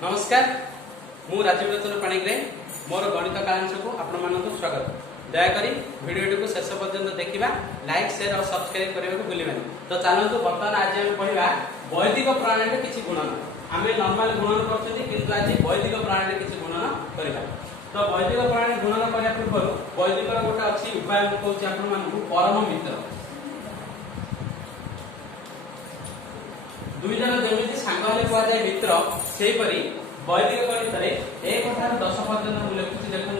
नमस्कार मु राजीव रतन पाणिग्राही मोर गणित कालांश को आपण मानक स्वागत। दयाकोरी वीडियो को शेष पर्यंत देखा लाइक शेयर और सब्सक्राइब करने को भूलिबानी। तो चलतु बर्तमान आज आम पढ़ा वैदिक प्रणाली किसी गुणन। आम नॉर्मल गुणन कर आज वैदिक प्रणाली किसी गुणन करवा। तो वैदिक प्रणाली गुणन करने पूर्व वैदिक गोटे अच्छी उपाय कहूँ आपको परम मित्र। दुई जन जमी सांग कहुए मित्र से वैदिक गणित में 1 ठार 10 पर्यंत मुझे लिखुची देखो।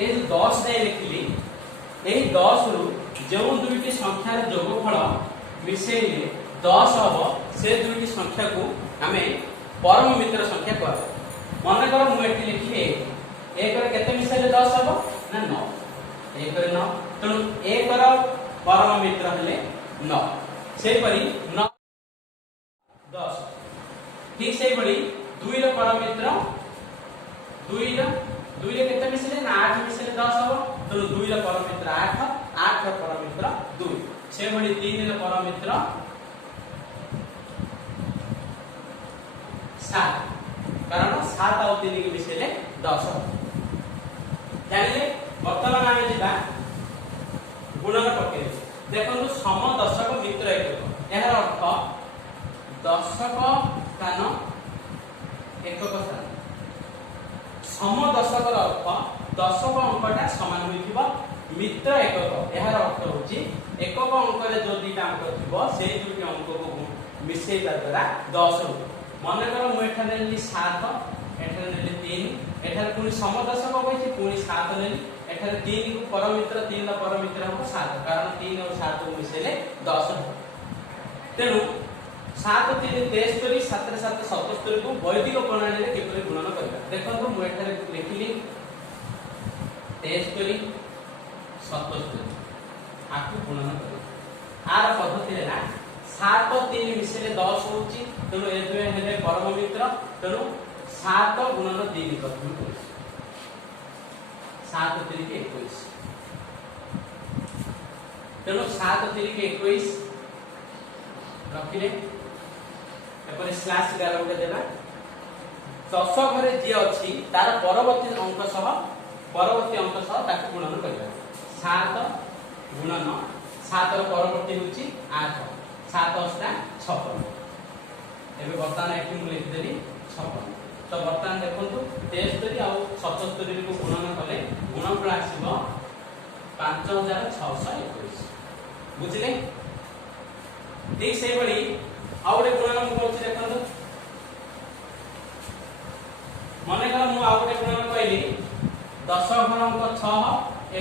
ये 10 जाए लिखिली यही 10 रु जो दुईटी संख्यार जोगफल मिसेले 10 हम से दुईटी संख्या को आम परम मित्र संख्या कह। मन कर मुझे लिखिली 1 केते मिसेले 10 हम ना 9 1 9 तेणु 1 परम मित्र हेले 9 से 9 10 ठीक से 2 परम मित्र 2 केते मिसले ना 8 मिसले 10 हो तेणु 2 परम मित्र 8 परम मित्र 2 से 3 परम मित्र 7 कारण 7 और 3 के मिसले 10 जानिले। वर्तमान आम जा गुणन प्रक्रिया देखो सम दशक मित्र एकक यार अर्थ दशक स्थान एकक स्थान सम दशक अर्थ दशक अंकटा सामान हो मित्र एकक यार अर्थ हूँ एकक अंक जो दुईटा अंक थी से दुईट अंक को मिसेवा द्वारा 10 हो। मन कर मुझे 7 एठार 3 एठार पुणी सम दशक कही पुणी 7 नेली एठार 3 को परम मित्र 3 परम मित्र हम 7 कारण 3 और 7 को मिसेले 10 हो। तेणु 7 3 73 7 7 77 को वैदिक प्रणाली रे किपरि गुणन करबा देखंतु मु एठार लिखिली 73 77 आकु गुणन करबा। आर पद्धति रे ना 7 3 मिसेले 10 होची तेणु ए दुए हेले परम मित्र तेणु 7 गुणन 3 करबा 7 3 के 21 तेणु 7 3 के 21 रखिले एपर स्लैश 11 गोटे देबा 10 घरे जे अछि तार परवर्ती अंक सह ताकू गुणन करबा 7 गुणन 7 रो परवर्ती होची 8 7 8 56 एबे वर्तमान एठी मु लिखि देली 56। तो वर्तमान देखो 73 और 77 को गुणन कले गुणफल आसीबो 5621 बुझिले। ठीक से बड़ी आउ गोटे गुणन मु कहूची देखो मने कर मु आउ गोटे गुणन कहली 10 घन अंक 6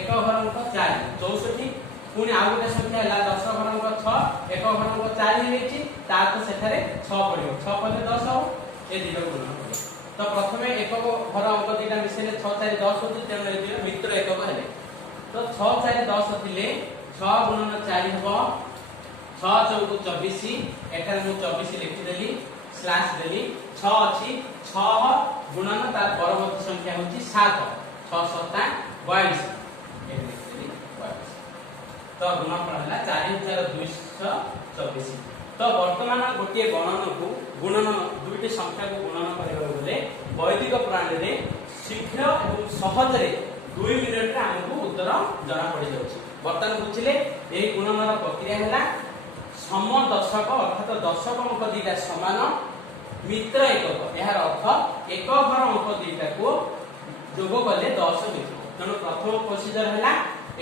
1 घन अंक 4 64 पुणी आउ गोटे संख्या है 10 घन अंक 6 1 घन अंक 4 हेची ता तो सेठारे 6 पड़ियो 6 पले 10 हो ए दिलो गुणन करी। तो प्रथमे एकक घर अंक दुईटा मिसेले 6 4 10 होती तेणु ए मित्र एकक हेले तो 6 4 10 थिले 6 गुणन 4 हबो 6 4 24 एठार मु 24 लिखि देली स्लैश देली 6 अछि 6 गुणन तार परवर्ती संख्या होची 7 6 7 22 ए लिखि देली 22 तो गुणफल हला 4224। तो वर्तमान गोटे गणन को गुणन दुईटी संख्या को गुणन करबा बेले वैदिक प्रणाली रे शीघ्र और सहज रे 2 मिनिट रे हमको उत्तर जଣା पड़ी जाउछि। वर्तमान बुझिले एही गुणनर प्रक्रिया हैला सम दशक अर्थात दशक अंक दुईटा समान मित्र एकक यार अर्थ एक घर अंक दुईटा को जोग कले 10 मित्र। तेणु प्रथम प्रोसीजर हैला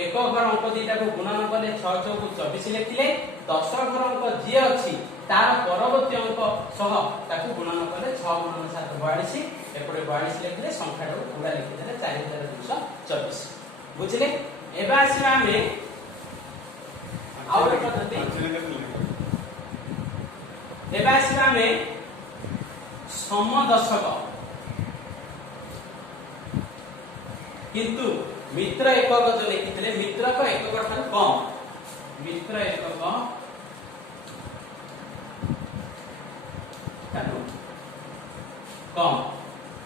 एक घर अंक दुईटा को गुणन कले 6 4 24 लिखिले 10 घर अंक जे अछि तार परवर्ती अंक सह ताकू गुणन कले 6 गुणन 7 42 एपटे 42 लिखिले संख्या को पूरा लिखि देले 4224 बुझिले। एबा आसीबा हमें आउट पद्धति एबा आसीबा हमें सम दशक किंतु मित्र एकक जो लिखिथिले मित्र को एकक ठान कम मित्र एकक कम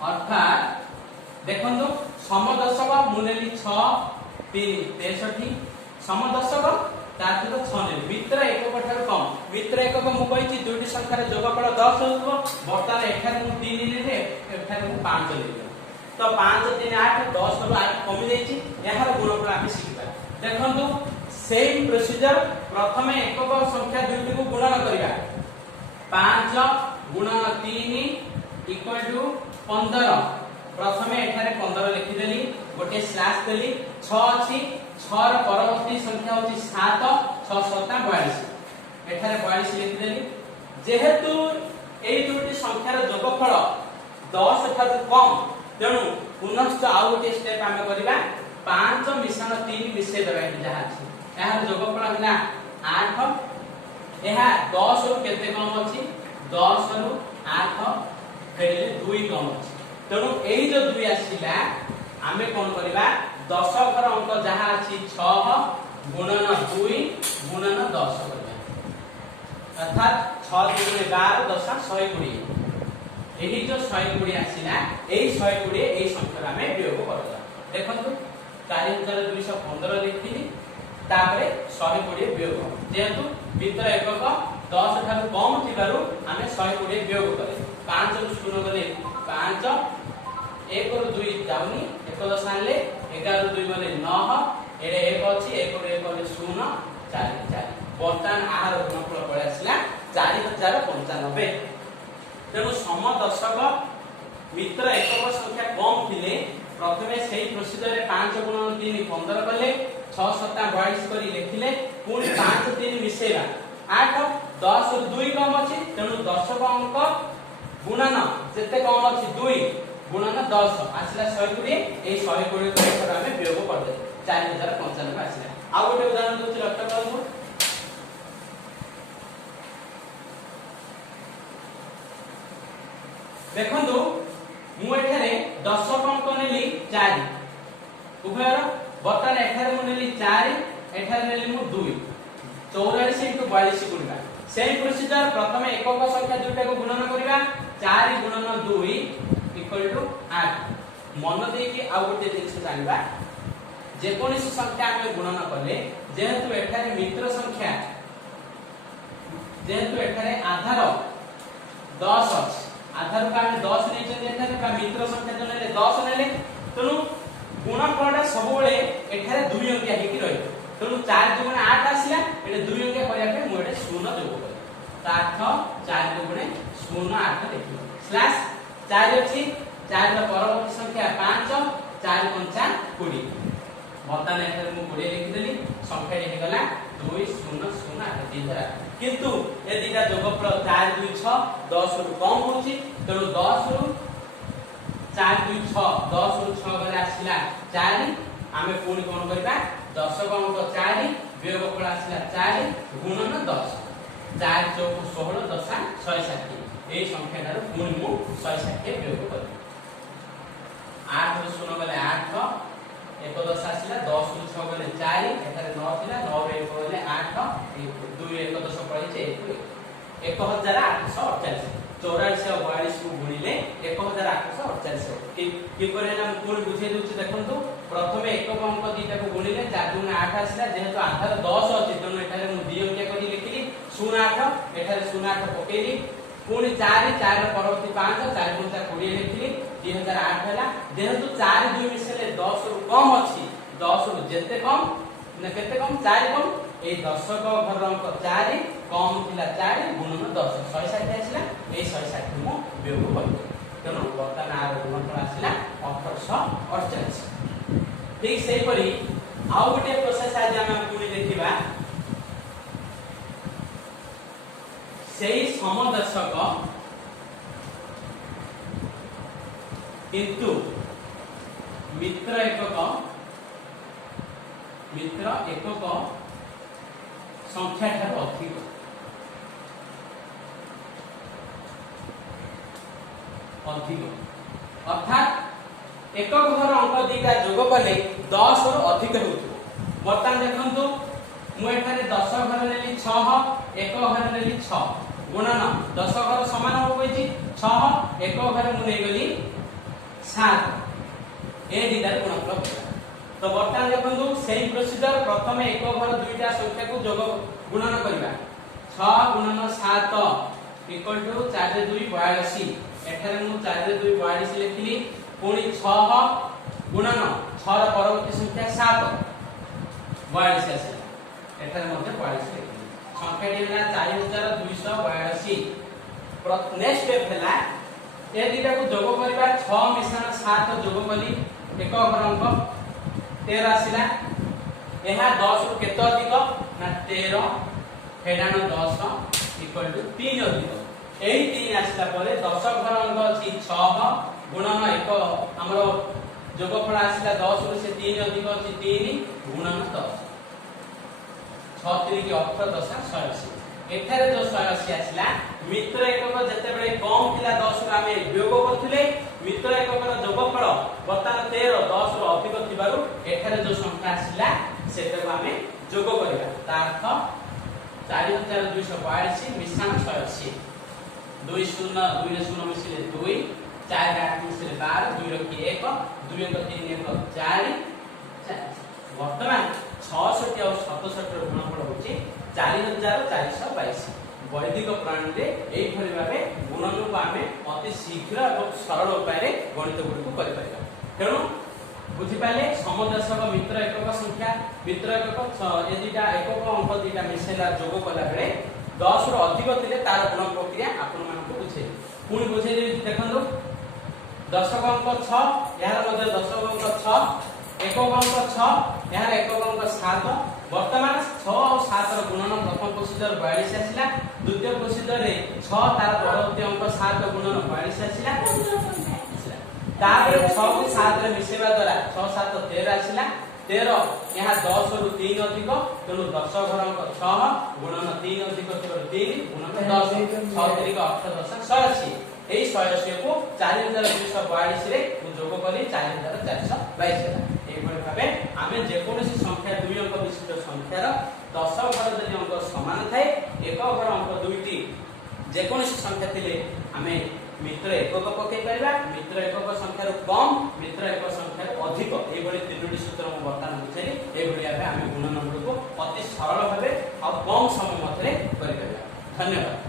अर्थात देखो समदशक मुनेली 6 3 63 समदशक ता सहित 6 नेली मित्र एकक ठाରୁ कम मित्र एकक मु कहिछि दुईटी संख्यार जोगफल 10 होतबो वर्तमान एठारे मु 3 नेले एठारे मु 5 नेली तो 5 3 8 10 ରୁ 8 कमी जाईछि एहार गुणफल आमे शिखिबा देखंतु सेम प्रोसीजर प्रथमे एकक संख्या दुईटी को गुणन करिबा 5 गुणन 3 इक्वल टू 15 प्रथमे एठारे 15 लिखि देली गोटे स्लैश देली 6 अछि 6 र परवर्ती संख्या होची 7 6 7 42 एठारे 42 लिखि देली जेहेतु एई दुटी संख्यार जोगफल 10 ठाରୁ कम तेणु पुनश्च आउ गोटे स्टेप आमे करिबा 5 मिश्रण 3 मिसे देबा एठी जहा अछि एहार जोगफल हला 8 एहा 10 रु केते कम अछि 10 रु 8 फेले 2 कम अछि तेणु एई जो 2 आसीला आमे कोन करिबा 10 घर अंक जहा अछि 6 गुणन 2 गुणन 10 करिबा अर्थात 6 गुणन 12 10 120 एही जो 120 आसीला एई 120 एई संख्या आमे प्रयोग करबा देखंतु 4215 लिखिली तापरे 120 प्रयोग जेहेतु मित्र एकक 10 ठाରୁ कम थिबारु आमे 120 प्रयोग करे 5 रु 0 गले 5 1 रु 2 जाउनी 1 10 आनले 11 रु 2 गले 9 एरे 1 अछि 1 रु 1 गले 0 4 4 वर्तमान आहार गुणफल पळे आसीला 4095 तेणु सम दशक मित्र एकक संख्या कम थिले प्रथमे सेही प्रोसीजर रे 5 गुणन 3 15 कले 6 7 22 करी लिखिले पुनी 5 3 मिसेला 8 10 रु 2 कम अछि तेणु दशक अंक गुणन जेते कम अछि 2 गुणन 10 आसिला 120 एई 120 को एथर आमे प्रयोग कर दे 4095 आसिला आ गोटे उदाहरण दउछि लक्ष्य करनु देखंतु मु एठारे दशक अंक नेली 4 उभयर वर्तमान एठारे मु नेली 4 एठारे नेली मु 2 44 * 42 गुणा सेम प्रोसीजर प्रथमे एकक संख्या दुटा को गुणन करिबा 4 गुणन 2 इक्वल टू 8 मन देकी आ गोटे जिनिस जानिबा जे कोनोसी संख्या हम गुणन करले जेहेतु एठारे मित्र संख्या जेहेतु एठारे आधार 10 अछि आधार का हम 10 नै चले एठारे का मित्र संख्या जो नेले 10 नेले तनु गुणफलटा सब बेले एठारे 2 अंकिया हेकी रहि तनु 4 * 2 = 8 आसिला एटे 2 अंकिया करिया पे मु एटे 0 जोग कर 8 4 * 2 = 0 8 देखियो स्लैश 4 अछि 4 ର परवर्ती संख्या 5 4 5 20 वर्तमान एठारे मु 20 लिखि देली संख्या हे गला 2 0 0 8 दिधरा किंतु ए दिटा जोगफल 4 2 6 10 रु कम होची तेणु 10 रु 4 2 6 10 रु 6 गले आसिला 4 आमे पुनी कोन करबा 10 अंक 4 वियोगफल आसिला 4 गुणन 10 4 चौक 16 10 160 एई संख्याटार पुनी मु 160 प्रयोग कर 8 रु 0 गले 8 1 10 आसिला 10 रु 6 गले 4 एठारे 9 थिला 9 रे 1 गले 8 2 1 10 पळिचे 1848 84 और 42 को गुणिले 1848 कि करे ना कोन बुझे दुछि देखंतु प्रथमे एकक अंक दीटा को गुणिले 4 * 8 आसिला जेहेतु आधार 10 अछि तेनु एठारे मु 2 अंक करी लिखिली 08 एठारे 08 पकेली पुनी 4 4 ର परवर्ती 5 4 * 5 20 लिखिली 2008 होला जेहेतु 4 2 मिसले 10 रु कम अछि 10 रु जेते कम न केते कम 4 कम ए दशक घर अंक 4 कम थिला 4 गुणन 10 160 आसिला ए 160 मु प्रयोग करबो तेनु वर्तमान आर गुणफल आसिला 1848 ठीक सेही परी आउ गोटे प्रोसेस आज हम पुनी देखिबा सेही समदशक किंतु मित्र एकक संख्या ठार अधिक अर्थात एकक घर अंक दीटा जोग कले 10 रु अधिक होउथो वर्तमान देखंतु मु एठारे 10 घर नेली 6 एक घर नेली 6 गुणन 10 घर समान हो गइछि 6 एक घर मु नै गली 7 ए दीटा गुणफल तो बर्तमान देखंतु सेम प्रोसीजर प्रथमे एक घर दुईटा संख्या को जोग गुणन करबा 6 गुणन 7 इक्वल टू 4 रे 2 42 एठारे मु 4 रे 2 42 लिखिली पुनी 6 गुणन 6 ର ପରବର୍ତ୍ତୀ ସଂଖ୍ୟା 7 42 ଆସିଲା एठारे मध्ये 42 लिखिली संख्याटी ହେଲା 4282 नेक्स्ट स्टेप हैला ए दिटा को जोग करबा 6 मिश्रण 7 जोग कली एक घर अंक 13 आसिला एहा 10 रु केतो अधिक ना 13 हेडान 10 इक्वल टू 3 अधिक एही 3 आसिला परे 10 घर अंक अछि 6 गुणन 1 हमरो जोगफल आसिला 10 रु से 3 अधिक अछि 3 गुणन 10 6 3 की 18 10 180 एठारे जो 180 आसिला मित्र एकक जते बेले कम थिला 10 रु आमे वियोग करथिले मित्र एककर जोगफल वर्तमान 13 10 रु अधिक थिबारु एठारे जो संख्या आसिला सेटा को आमे जोग करबा ता अर्थ 4242 मिश्रण 180 2 0 2 रे 0 मिसिले 2 4 रे 8 मिसिले 12 2 रे 1 2 रे 3 1 4 वर्तमान 66 और 67 ର गुणफल होची 4422 वैदिक प्रणाली रे एई भली भाबे गुणन को आमे अति शीघ्र और सरल उपाय रे गणित गुडी को करि परिबा तेणु बुझि पाले समदर्शक मित्र एकक संख्या मित्र एकक ए दिटा एकक अंक दिटा मिसेला जोग कला बेले 10 रो अधिक थिले तार गुण प्रक्रिया आपन मान को बुझे पुनी बुझे देखंदो दशक अंक 6 यार मध्ये दशक अंक 6 एकक अंक 6 यार एकक अंक 7 वर्तमान 6 और 7 ର गुणन प्रथम प्रोसीजर 42 आसिला द्वितीय प्रोसीजर रे 6 तार परवर्ती अंक 7 ର गुणन 42 आसिला तापर 6 को 7 रे मिसेबा द्वारा 6 7 13 आसिला 13 यहां 10 रु 3 अधिक तेनु 10 घर अंक 6 गुणन 3 अधिक 3 गुणन 10 6 3 का 18 10 180 एई 180 को 4242 रे मु जोग करी 4422 ହେଲା एभଳି भाबे आमे जे कोनोसी संख्या दुई अंक विशिष्ट संख्यार 10 घर जदि अंक समान थाए एक घर अंक दुईटी जे कोनोसी संख्या थिले आमे मित्र एकक पके परिबा मित्र एकक संख्यार कम मित्र एकक संख्यार अधिक एभଳି तीनोटी सूत्र मु वर्तमान बुझेली एभଳି भाबे आमे गुणन को अति सरल भाबे और कम समय मध्य करि परिबा धन्यवाद।